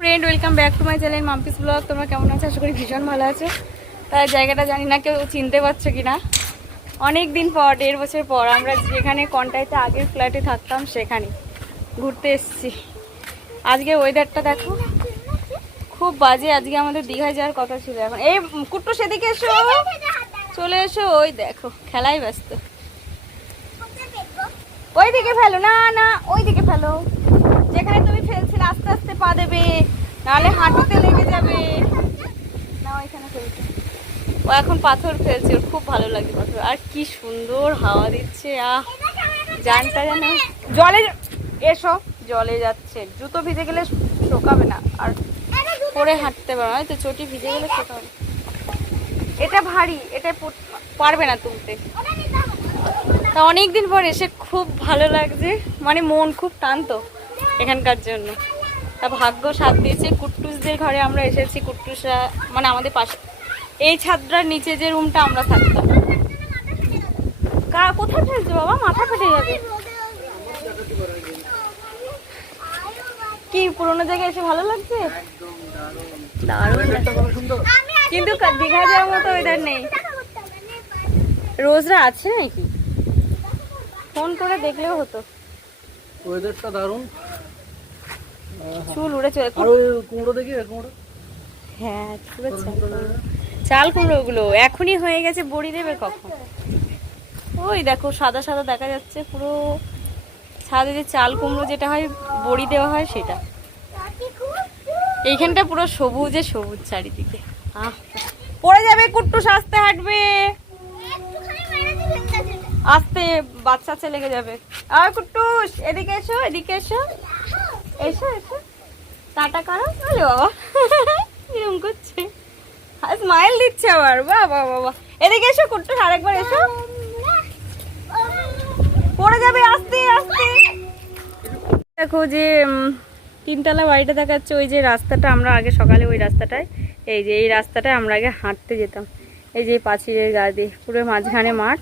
Friend welcome back to my channel Mampi's blog. তোমরা কেমন আছো? আশা করি ভীষণ ভালো আছো। তাই জায়গাটা জানি না কেউ চিনতে পারছো কিনা। অনেক দিন পর 1.5 বছর পর আমরা যেখানে কন্টাইতে আগের ফ্ল্যাটে থাকতাম সেখানে ঘুরতে এসেছি। আজকে ওয়েদারটা দেখো, খুব বাজে। আজকে আমাদের দীঘায় যাওয়ার কথা ছিল। এখন এই কুট্টু সেদিকে এসো, চলে এসো। ওই দেখো খেলায় ব্যস্ত। ওই দিকে ফেলো, না না ওই দিকে ফেলো, যেখানে তুমি ফেলছিলে। আস্তে আস্তে পা দেবে, নাহলে হাঁটুতে লেগে যাবে। না ওইখানে ফেলছে। ও এখন পাথর ফেলছে, ওর খুব ভালো লাগে পাথর। আর কি সুন্দর হাওয়া দিচ্ছে, জানটা যেন জলে। এসো, জলে যাচ্ছে। জুতো ভিজে গেলে শোকাবে না, আর পরে হাঁটতে পারো। হয়তো চটি ভিজে গেলে শোকাবে। এটা ভারী, এটা পারবে না তুলতে। তা অনেকদিন পর এসে খুব ভালো লাগছে, মানে মন খুব টানতো এখানকার জন্য। তা ভাগ্য সাথ দিয়েছে, কুট্টুসদের ঘরে আমরা এসেছি। কুট্টুসরা মানে আমাদের পাশে, এই ছাদটার নিচে যে রুমটা আমরা থাকতাম। কোথায় ফেলছো বাবা? মাথা ফেটে যাবে। কি পুরোনো জায়গায় এসে ভালো লাগছে? কিন্তু দীঘা যাওয়ার মতো ওয়েদার নেই। রোজরা আছে নাকি? ফোন করে দেখলেও হতো। ওয়েদারটা দারুণ। চুল উড়ে চলে। আর ওই কুমড়ো দেখি, কুমড়ো। হ্যাঁ চাল কুমড়োগুলো এখনই হয়ে গেছে, বড়ি দেবে কখন? ওই দেখো সাদা সাদা দেখা যাচ্ছে পুরো ছাদে, যে চাল কুমড়ো যেটা হয় বড়ি দেওয়া হয় সেটা। এইখানটা পুরো সবুজে সবুজ চারিদিকে। পড়ে যাবে কুট্টুস, আস্তে হাঁটবে, আস্তে বাচ্চা লেগে যাবে। আর কুট্টুস এদিকে এসো, এদিকে এসো, এসো এসো, টাটা করো। বলে বাবা এরকম করছে, স্মাইল দিচ্ছে আবার। বাবা বাবা এদিকে এসো কুট্টুস, আরেকবার এসো। পড়ে যাবে, আস্তে আস্তে। দেখো যে তিনতলা বাড়িটা দেখাচ্ছে, ওই যে রাস্তাটা, আমরা আগে সকালে ওই রাস্তাটায়, এই যে এই রাস্তাটায় আমরা আগে হাঁটতে যেতাম। এই যে পাঁচিলের গা দিয়ে পুরো মাঝখানে মাঠ,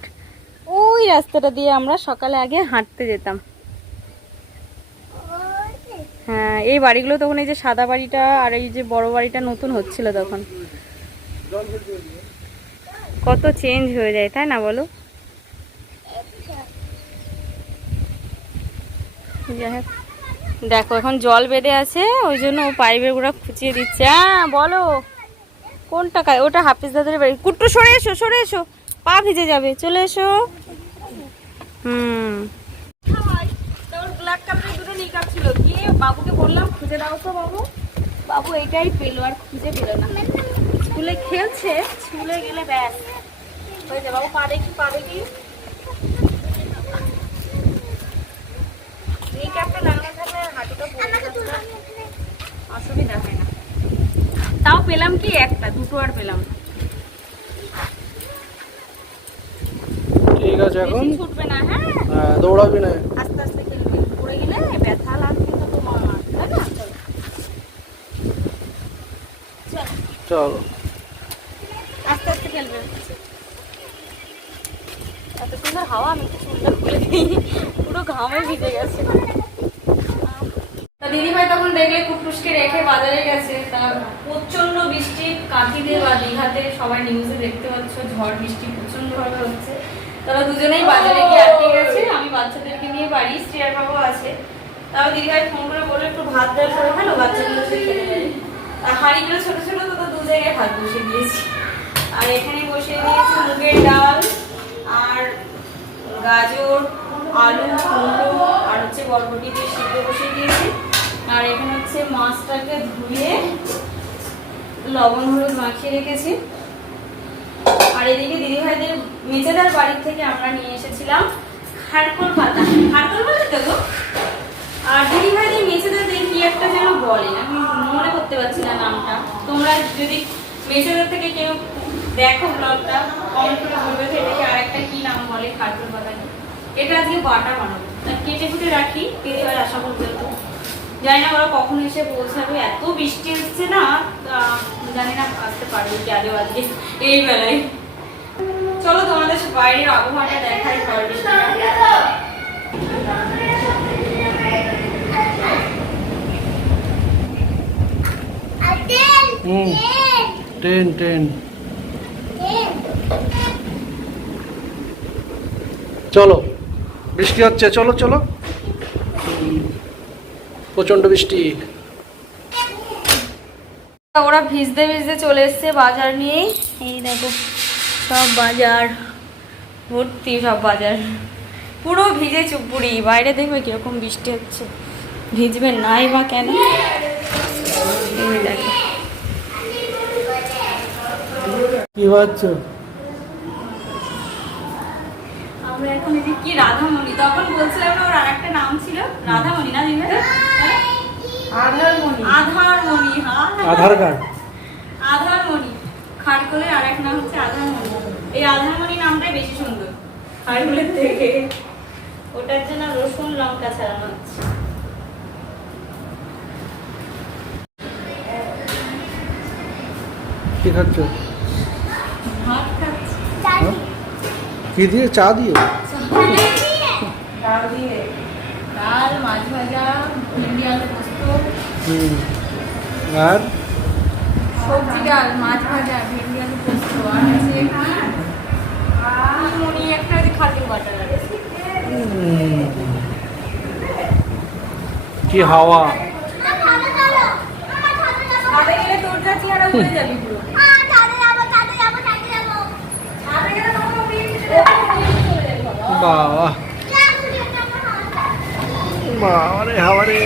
ওই রাস্তাটা দিয়ে আমরা সকালে আগে হাঁটতে যেতাম। হ্যাঁ এই বাড়িগুলো তখন, এই যে সাদা বাড়িটা আর এই যে বড় বাড়িটা নতুন হচ্ছিল তখন, কত চেঞ্জ হয়ে যায়, তাই না বলো? যাই হোক, দেখো এখন জল বেঁধে আছে, ওই জন্য ও পাইপের গুঁড়া খুঁচিয়ে দিচ্ছে। হ্যাঁ বলো কোনটা খায়? ওটা হাফিজ দাদের বাড়ি। কুট্টু সরে এসো, সরে এসো, পা ভিজে যাবে, চলে এসো। ব্ল্যাক কাপড়ের দুটো নিকাপ ছিল, গিয়ে বাবুকে বললাম খুঁজে দাও তো বাবু। বাবু এইটাই পেলো, আর খুঁজে পেলো না। স্কুলে খেলছে, স্কুলে গেলে ব্যাস হয়ে যায়। বাবু পা দেখি, পা দেখি। নিকাপটা লাগানো থাকলে হাঁটুটা অসুবিধা হয় না। তাও পেলাম কি একটা, দুটো আর পেলাম না। ঠিক আছে, এখন ছুটবে না। হ্যাঁ দৌড়াবি না, আস্তে আস্তে খেলবে। পড়ে গেলে ব্যথা লাগবে তো তোমার, তাই না? চলো আস্তে আস্তে খেলবে। এত সুন্দর হাওয়া, আমি একটু চুলটা খুলে দিই, পুরো ঘামে ভিজে গেছে। তা দিদিভাই তখন দেখলে কুট্টুসকে রেখে বাজারে গেছে। তা প্রচন্ড বৃষ্টি কাঁথিতে বা দীঘাতে, সবাই নিউজে দেখতে পাচ্ছ ঝড় বৃষ্টি প্রচন্ড ভাবে হচ্ছে। তারা দুজনেই বাজারে গিয়ে আটকে গেছে। আমি বাচ্চাদেরকে নিয়ে বাড়ি, স্ত্রীর বাবু আছে। তাও দিদিভাই ফোন করে বলে একটু ভাত ডাল করে ফেলো, বাচ্চাগুলো খেতে যাবে। হাঁড়িগুলো ছোট ছোট তো, দু জায়গায় ভাত বসিয়ে দিয়েছি। আর এখানে বসিয়ে দিয়েছি মুগের ডাল আর গাজর, আলু, কুমড়ো আর হচ্ছে বরবটি দিয়ে সিদ্ধ বসিয়ে দিয়েছি। আর এখানে হচ্ছে মাছটাকে ধুয়ে লবণ হলুদ মাখিয়ে রেখেছি। আর এদিকে দিদিভাইদের মেজেদার বাড়ির থেকে আমরা নিয়ে এসেছিলাম খারকোল পাতা। খারকোল পাতা তো গো। আর দিদিভাইদের মেজেদাদের কি একটা যেন বলে, আমি মনে করতে পারছি না নামটা। তোমরা যদি মেজেদার থেকে কেউ দেখো ব্লগটা, কমেন্ট করে বলবে যে এটাকে আরেকটা কি নাম বলে খারকোল পাতা। এটা আজকে বাটা বানাবো, কেটে কুটে রাখি দিদিভাই আসা পর্যন্ত। জানি না ওরা কখন এসে পৌঁছাবে, এত বৃষ্টি হচ্ছে না, জানি না আসতে পারবে কি আজও আজকে এই বেলায়। চলো তোমাদের বাইরের আবহাওয়াটা দেখাই। হুম 10 চলো বৃষ্টি হচ্ছে, চলো চলো। প্রচন্ড বৃষ্টি। ওরা ভিজতে ভিজতে চলে এসছে বাজার নিয়ে। এই দেখো সব বাজার ভর্তি, সব বাজার পুরো ভিজে চুপড়ি। বাইরে দেখবে কিরকম বৃষ্টি হচ্ছে, ভিজবে নাই বা কেন। এই দেখো কি হচ্ছে? আমরা এখন এই যে কি রাধামণি, তখন বলছিলাম না ওর আরেকটা নাম ছিল রাধামণি, না দিবে আধারমণি। আধারমণি, হ্যাঁ আধার কার্ড। আধারমণি। খাড়কোলের আরেক নাম হচ্ছে আধারমণি। এই আধারমণি নামটাই বেশি সুন্দর খাড়কোলের থেকে। ওটার জন্য রসুন লঙ্কা ছাড়ানো হচ্ছে। কি খাচ্ছ? ভাত খাচ্ছি। কি দিয়ে? চা দিয়ে? ডাল দিয়ে, ডাল, মাছ ভাজা, ভেন্ডি আলু পোস্ত। হুম আর সবজি ডাল, মাছ ভাজা, ভেন্ডি আলু পোস্ত, আর আছে মনি একটা যে খালি বাটার আছে। কি হাওয়া! ছাদে গেলে তোর যা চেহারা উড়ে যাবি পুরো। ছাদে গেলে তোমাকে উড়িয়ে দিতে চলে যাবি বাবা। বাবা বাবা রে, হাওয়া রে।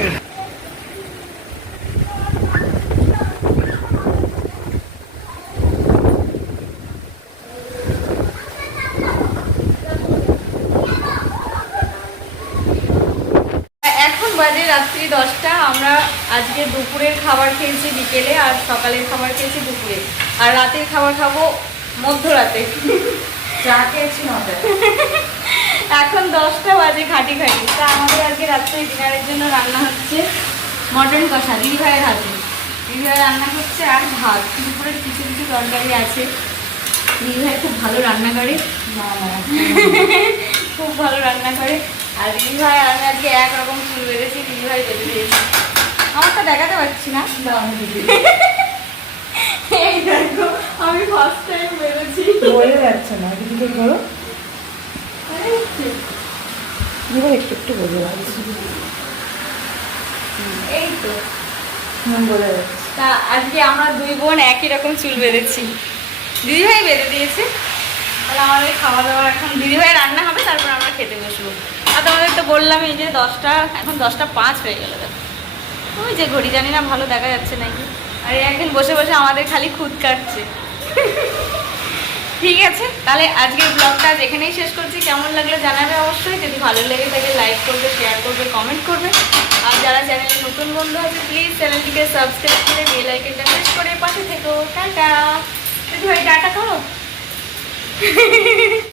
এখন বাজে রাত্রি 10টা। আমরা আজকে দুপুরের খাবার খেয়েছি বিকেলে, আর সকালের খাবার খেয়েছি দুপুরে, আর রাতের খাবার খাবো মধ্যরাতে। চা খেয়েছি নটায়। এখন 10টা বাজে খাটি খাটি। তা আমাদের আজকে রাত্রে ডিনারের জন্য রান্না হচ্ছে মটন কষা দিদি ভাইয়ের হাতে। দিদি ভাই রান্না করছে, আর ভাত। দুপুরের কিছু কিছু তরকারি আছে। দিদি ভাই খুব ভালো রান্না করে, খুব ভালো রান্না করে। আর দিদি ভাই আমি আজকে একরকম চুল বেঁধেছি, দিদি ভাই বেঁধে দিয়েছি। আমারটা দেখাতে পারছি না। এই দেখো আমি ফার্স্ট টাইম বেরোচ্ছি। বলে যাচ্ছে না, কিন্তু করো এবার একটু একটু বোঝা যাচ্ছে। এই তো বোঝা যাচ্ছে। তা আজকে আমরা দুই বোন একই রকম চুল বেঁধেছি, দিদি ভাই বেঁধে দিয়েছে। তাহলে আমাদের খাওয়া দাওয়া এখন দিদি ভাই রান্না হবে, তারপর আমরা খেতে বসবো। আর তোমাদের তো বললাম এই যে 10টা, এখন 10টা 5 হয়ে গেল। দেখো ওই যে ঘড়ি, জানি না ভালো দেখা যাচ্ছে নাকি। আর এই একদিন বসে বসে আমাদের খালি খুদ কাটছে। ঠিক আছে, তাহলে আজকের ব্লগটা যেখানেই শেষ করছি। কেমন লাগলো জানাবে অবশ্যই। যদি ভালো লেগে থাকে লাইক করবে, শেয়ার করবে, কমেন্ট করবে। আর যারা চ্যানেলে নতুন বন্ধু আছে প্লিজ চ্যানেলটিকে সাবস্ক্রাইব করে বেল আইকনটা প্রেস করে পাশে থেকো। টাটা। দিদি ভাই টাটা করো।